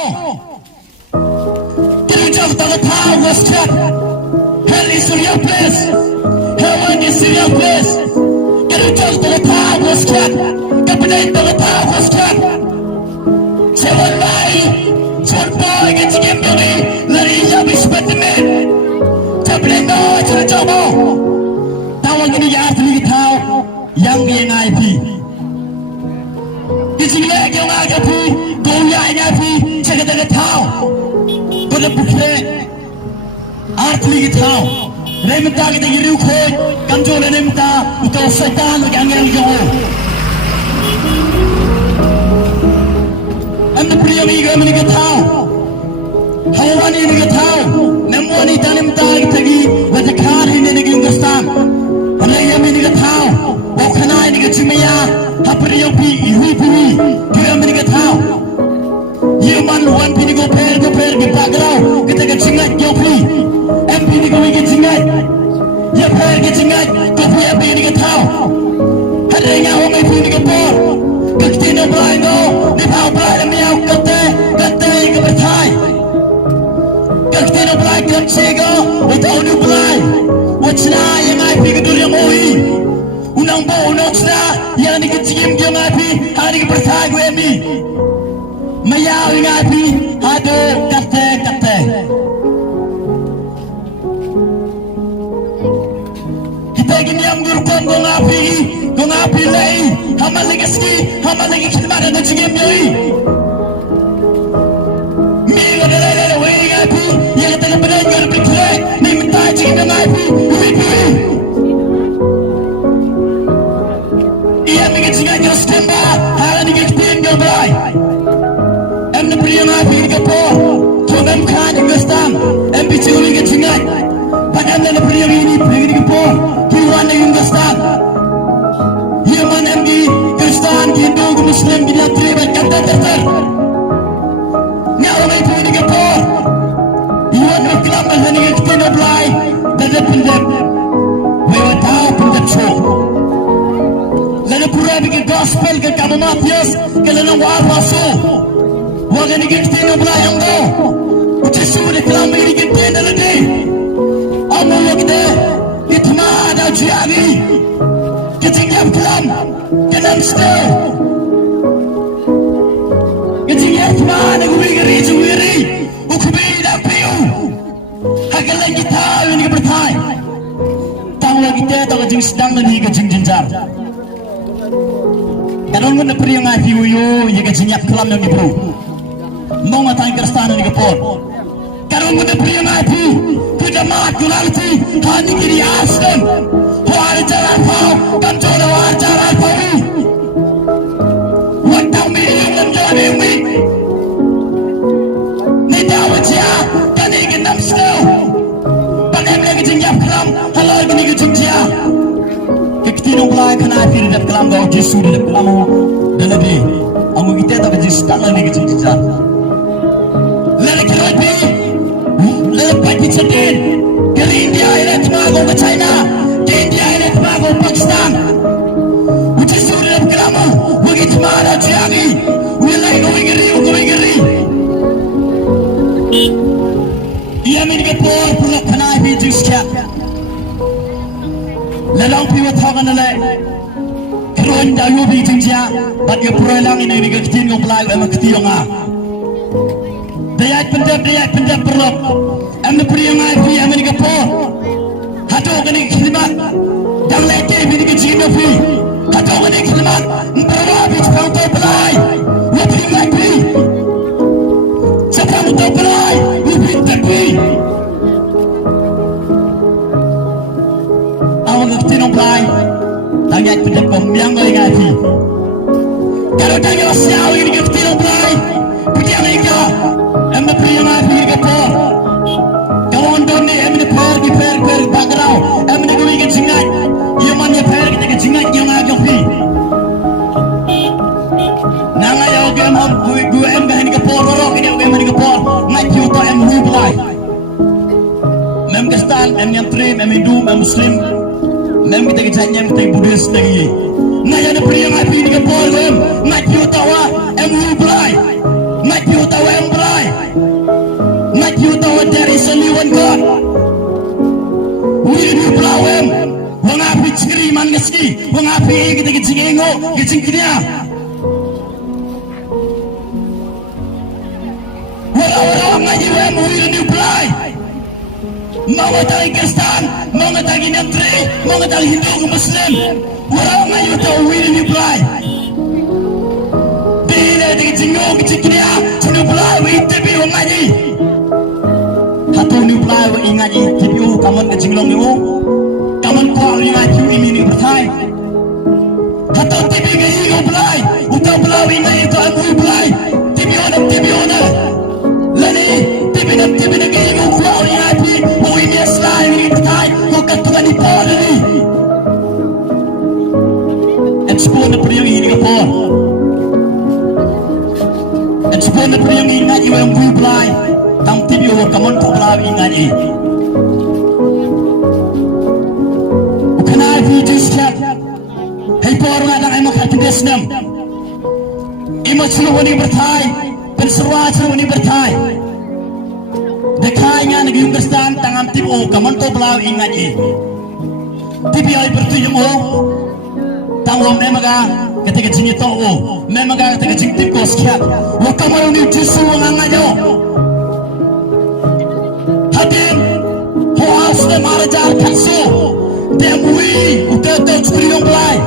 Getting tough to the power was cut. Hell is your place. Heaven is your place. Getting tough to the power was cut. Captain to the power was cut. Seven by short boy gets a game beauty. Let it up his specimen. Captain no to the job. Now I'm going to yard to the town. Young being IP. This is like young IP. Go IP. Check it in the town. Go to Bukle. Art League town. Remta get the Yuko. Control and Remta. Uto Satan. Young and Yo. And the Priamiga in the town. Hawani in the town. Namwani Tanimta Tagi. With the car in the Gingastan. And I am in the town. Wakana in the Chimia. Hapriyopi. Yupi. Kiram in the town. You man one penny go pair, get back out, get a chingat, yo free. And penny go get chingat. Your pair getting it, go for your penny get out. Heading out, my penny get bored. Continue blind, no, the power blind and me out, got there, you get time. Continue blind, come chego, without you blind. What's now, and I figure to your movie. Unambo, no, Yanni gets him, young IP, how do you preside with me? Maya ingati hado kate kita gini yang gurukon gong api lei hama lagi khidmat ada jigem yoi mi lele we ingati yang kata benar ngar pikre ni minta jigem ngapi wi iya mi gini yang stemba hala ni gini ngobai and the Priya Pingapore, Togam Khan in Gastam, and Pichuri gets tonight. But I'm the Priya Pingapore, you want in Gastam. Human MD, Gastam, Hindu, Muslim, Minatri, and Captain. Now I'm a Pingapore. You want to club and then you get a blind, then up in them. We were top in the show. Let the Pura be gospel, get Kamamapias, get a war so. We're going to get to the blind go. Which is so the clam may get to the day. I'm going to look there. Get mad out Gianni. Getting them clam. Get them still. Getting that man and weary to weary. Who could be that pale? I can like guitar in your time. Tang like that, I was just standing here getting ginger. And I'm going to bring a few you get in your clam on the blue. Monga tangkar stan ni kapor. Karong mo na priya ngapi. Kuda makulati. Hani kiri aslan. Huwari jalan pao. Kanjona war jalan pao. Wantang miyong nangyari umi. Nidawat siya. Kanigin ng snow. Panem lagi jingyap kalam. Halal ganigin jinggya. Kikitinong kulay ka na piridap kalam. Gaw jisu ridap kalam mo. Dalabi. Ang magigit at jis tala ni jinggya. Let it be. Let it be today. Get India and Tobago, China. Get India and Tobago, Pakistan. We just do it up grammar. We get mad at Gianni. We like going. Yamin get bored, pull up an ivy to scap. Let out people talk on the leg. Growing down your beating, but you're prolonging in a thing of life and a Ktionga. Dayat pendap berlop. Am the Priya Ngapi Amerika Port. Hato kani khidmat. Dang leke bini ke jino fi. Hato kani khidmat. Mpara bich kauto pelai. Wapri ngapi. Sapa kauto pelai. Wapri takpi. Awang ngakti nong pelai. Dayat pendap pembiang ngapi. Kalau dayat siaw ini ngakti nong pelai. Priya Ngapi. I'm the Priya Ngapi Kapor. Come on, don't they? I'm the pair background. I'm the going to sing. You man, your pair get sing. You are your feet. Now I go home. Go and behind Kapor. Rock in your women Kapor. Like you to and move like. Memgastan, I'm your dream, I'm Hindu, I'm Muslim. Mem kita kecanya kita Buddhist lagi. Nah yang the Priya Ngapi Kapor. Like you to and move like. Like you to and apply. Not you know there is only one God. Will you blow him? Wang api ciri man geski, wang api kita kecingo, kecingnya. Orang ngaji wem will you fly? Mau tali Kristen, mau tali Nantri, mau tali Hindu ke Muslim. Orang ngaji tahu will you fly? Bila dia kecingo, kecingnya, cunu fly, itu bi wang ngaji. Hatu ni fly wang ngaji, tipu kaman kecinglong ni. Kaman kau ngaji ini ni berthai. Hatu tipu ngaji kau fly, utau fly ngaji kau amu fly. Tipu ona. Lani, tipu ngaji kau fly ngaji, kau ini selai ni berthai, kau katuan ni pol ni. Ekspon apa yang ini kau pol? Ekspon apa yang ini ngaji kau amu fly. Tang tipu kaman kau fly ngaji. Hei porang ada emak hati desnam. Imat seluruh ni berthai, penseruan seluruh ni berthai. Dekainya negeri Kristen tangan tipu kaman to belau ingaji. Tipi ay bertujung tanggung memaga ketika jingi to memaga ketika jing tip koskiat. Wakamal ni jisu wangangayo. Hadim hoas ne marajar kanso. Demui utetek skriong belai.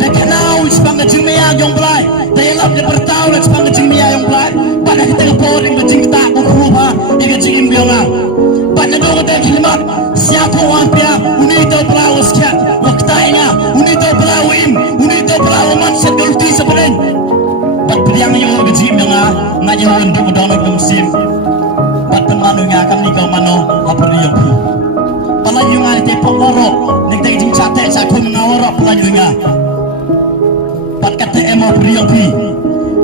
Dekanau isbang jing mea yong belai. Dalam dia bertahu isbang jing mea yong belai. Pada kita keporing jing tak kuruba ika jing imbianga. Pada dong dek hilmat siapa orang pia unito belau skia waktainya unito belau unito belau man sedulti sebelen. Bat priang yo jing imbianga ngaji untuk donor musim. Bat pemanunya kami kau mano aperiyo. Pelanyungan itu pengorok, negeri jing cate cakup mengorok pelanyungan. Pat kata emo priyopi,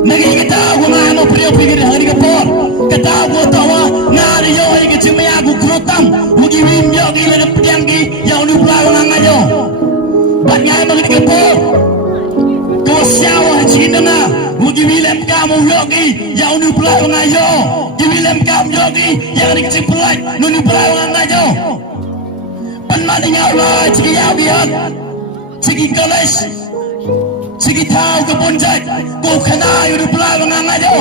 negeri kita guna emo priyopi kita hari kapor. Kita gua tawa ngari yo hari kecimai aku kerutam, ugi wim yo gila dapetianggi, yo ni pulau nangayo. Pat ngai bagi kapor, kau siapa cina ugi wilem kamu yogi, yo ni pulau nangayo. Ugi wilem kamu yogi, yo hari kecimai, ni pulau nangayo. Penmaning Allah, cigi yawian, cigi koles, cigi tahu kepunjat, kau kena yudu pulau mengangajo.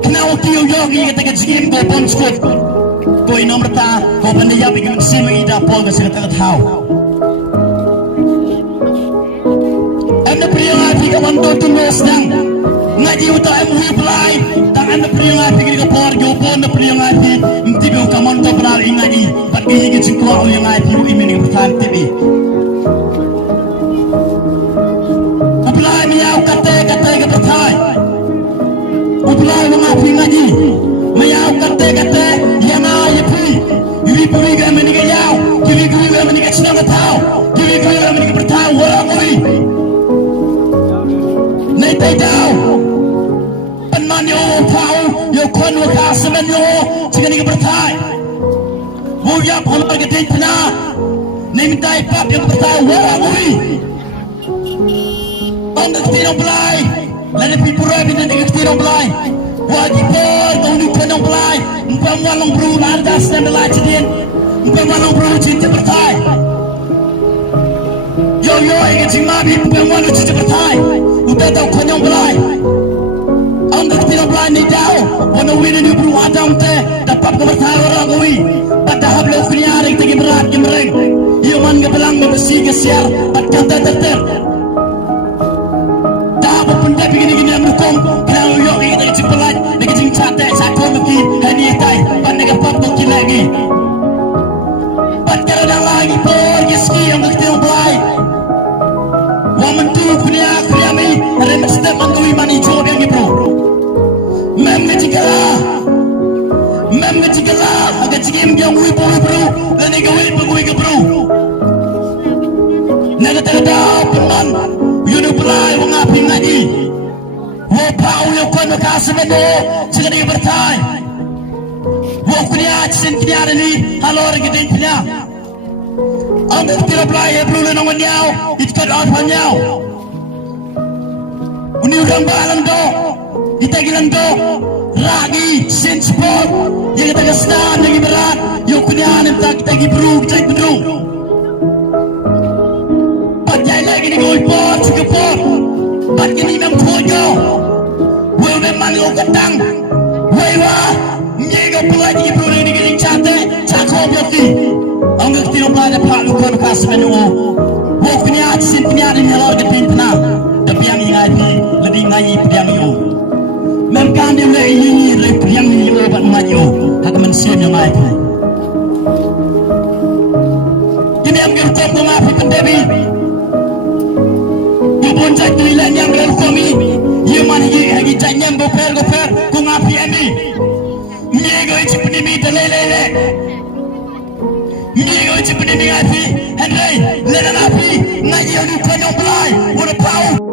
Kena waktu yogi ketika cigi kau pun skut, kau inom rata, kau pandai bikin mesin mengidah pol kesini tak tahu. Anda pria ngaji kawan tu tulis dang, ngaji utai muhi pelai, dan anda pria ngaji kiri kapor, kau pun anda pria ngaji, mesti kau kawan tu pelai ngaji. Gigi cikgu yang ngaji ini ni bertahan tibi. Upelai miau kata ke bertahan. Upelai mengapi ngaji. Miau kata yang ngaji pi. Yuri puri kami ni kayau. Yuri kami ni kacina ketau. Yuri kami ni bertahan orang kuri. Nai tay tahu. Penman yo tahu. Yo kon wakasemen yo. Jika ni bertahan. Mulia pula kita pernah nimintai pap yang bertahu orang ui. Anda tidak belai, lalu pipurai bina dengan tidak belai. Wajib kau ni kau belai. Empam walang bro landas dan belai cedin. Empam walang bro cinta bertai. Yo ingin cimabi empam walang cinta bertai. Udah tahu kau belai. Anda tidak belai ni jauh. Wana wini ni bro adam te dapat kau bertai orang ui. Padahal lo kena ring tinggi berat kemereng. Iman kebelang membesi kesiar. Pat kata terter. Tak apa pun dah begini gini yang berkom. Kalau yo kita kecil pelan, nak kecil cate, sakon lagi, hani tay, pan nak pop lagi lagi. Pat kerana lagi por yeski yang kecil belai. Waman tu punya kriami, ada mesti mangkui mani job yang bro. Mem ngejigala, agak cigim yang ui bro, dan ikawi pagui ke bro. Naga peman, yunu pelai mengapi ngaji. Wapau yang kau nak kasih mendo, jika dia bertai. Wakunya cincin kini ada ni, halor kita punya. Anda tidak pelai bro le nongan yau, ikat arpan yau. Uni udang balang do, ita gilan do. ragi sin sport yang kita kesana lagi berat yang kenyan tak kita lagi beruk cek beduk Bajai lagi ni gol pot sekepot bat kini nam kojo wei memang lo ketang wei wah nyega pelaj ni bro ni gini cate cakop yati angga tiro pada pak lukan kas menu wok kenyan sin kenyan ni halor ke pintna tapi yang ngai lebih ngai piang yo Memang dia boleh ini yang ini obat maju, hak manusia yang lain. Ini yang kita mengapi pendebi. Ibu cak tuilan yang berlaku kami, ia mana ia lagi janyam goper, kau ngapi ini. Miego itu pendebi terlele. Miego itu pendebi ngapi, Henry, lena ngapi, ngaji yang dukanya belai, udah tahu.